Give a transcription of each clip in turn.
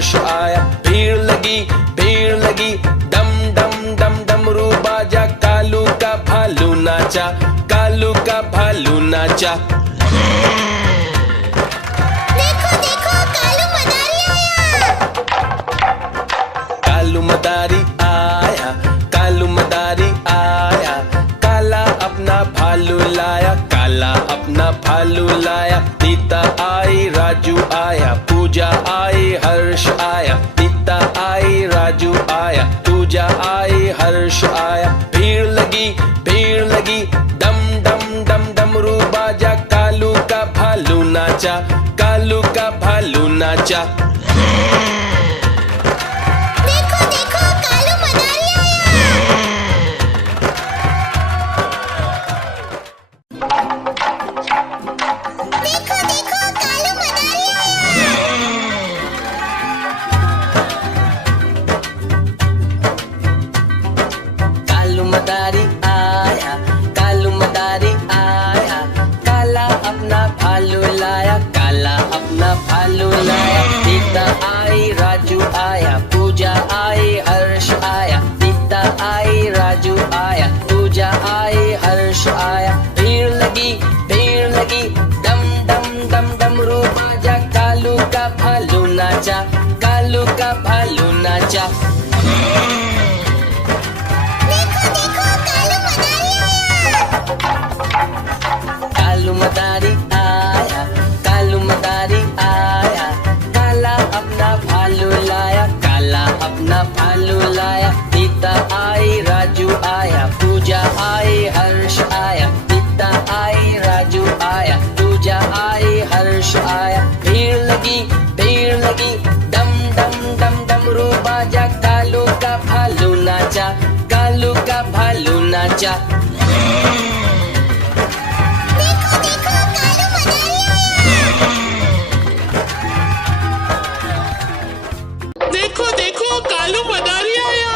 हर्ष आया। भीड़ लगी डम डम डम डमरू बाजा, कालू का भालू नाचा, कालू का भालू नाचा। देखो देखो कालू मदारी आया। कालू मदारी आया, कालू मदारी आया, काला अपना भालू लाया, काला अपना भालू लाया। सीता आई राजू आया, पूजा आई हर्ष आया, सीता आई राजू आया, पूजा आई हर्ष आया। भीड़ लगी डम डम डम डमरू बाजा, कालू का भालू नाचा, कालू का भालू नाचा। देखो देखो कालू मदारी आया। देखो देखो कालू मदारी आया। कालू मदारी आया, कालू मदारी आया, काला अपना भालू लाया, काला अपना भालू लाया। सीता आई राजू आया, पूजा आई हर्ष आया, सीता आई राजू आया, पूजा आई हर्ष आया। भीड़ लगी डम डम डम डमरू बाजा, कालू का भालू नाचा, कालू का भालू नाचा। देखो देखो कालू मदारी आया। कालू मदारी आया, कालू मदारी आया, काला अपना भालू लाया, काला अपना भालू लाया। सीता आई राजू आया, पूजा आई हर्ष आया, सीता आई राजू आया, पूजा आई हर्ष आया। भीड़ लगी डम डम डम डमरू बाजा, कालू का भालू नाचा, कालू का भालू नाचा। देखो देखो कालू मदारी आया। देखो देखो कालू मदारी आया।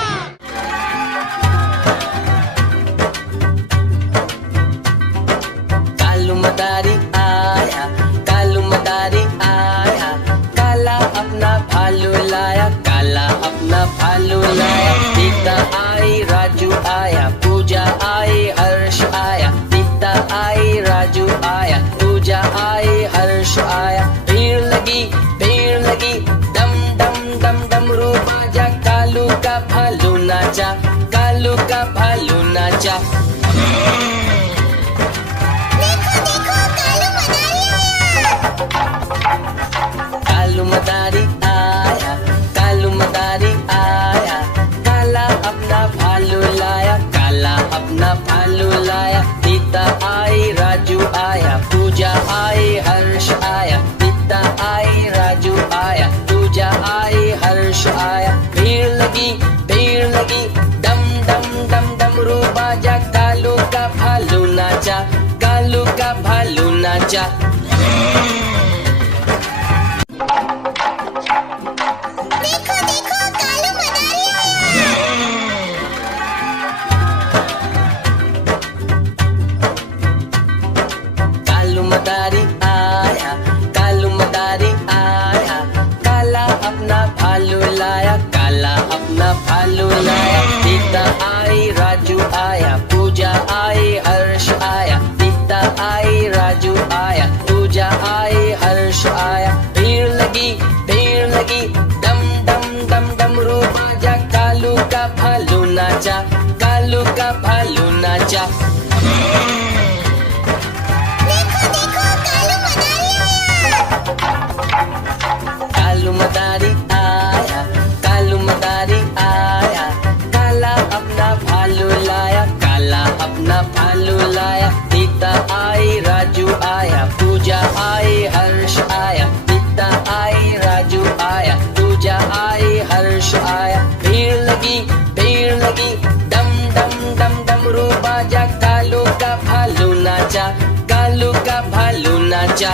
कालू मदारी आया, कालू मदारी आया, काला अपना भालू लाया, काला अपना भालू लाया। सीता आई राजू आया, पूजा आई हर्ष आया, सीता आई राजू आया, पूजा आई हर्ष आया। भीड़ लगी डम डम डम डमरू बाजा, कालू का भालू नाचा, कालू का भालू नाचा। देखो देखो कालू मदारी आया। कालू मदारी आया, कालू मदारी आया, काला अपना भालू लाया, काला अपना भालू लाया। सीता आई राजू आया, पूजा आई हर्ष आया, सीता आई राजू आया, पूजा आई हर्ष आया। भीड़ लगी डम डम डम डमरू बाजा, कालू का भालू नाचा, कालू का भालू नाचा। देखो देखो कालू मदारी आया। कालू मदारी आया, कालू मदारी आया, काला अपना भालू लाया, काला अपना भालू लाया। सीता आई राजू आया, पूजा आई हर्ष आया, सीता आई राजू आया, पूजा आई हर्ष आया। भीड़ लगी डम डम डम डमरू बाजा, कालू का भालू नाचा, कालू का भालू नाचा। देखो देखो कालू मदारी आया। कालू मदारी आया, कालू मदारी आया, काला अपना भालू लाया, काला अपना भालू लाया। सीता आई राजू आया, पूजा आई हर्ष आया, सीता आई राजू आया, पूजा आई हर्ष आया। भीड़ लगी डम डम डम डमरू बाजा, कालू का भालू नाचा, कालू का भालू नाचा।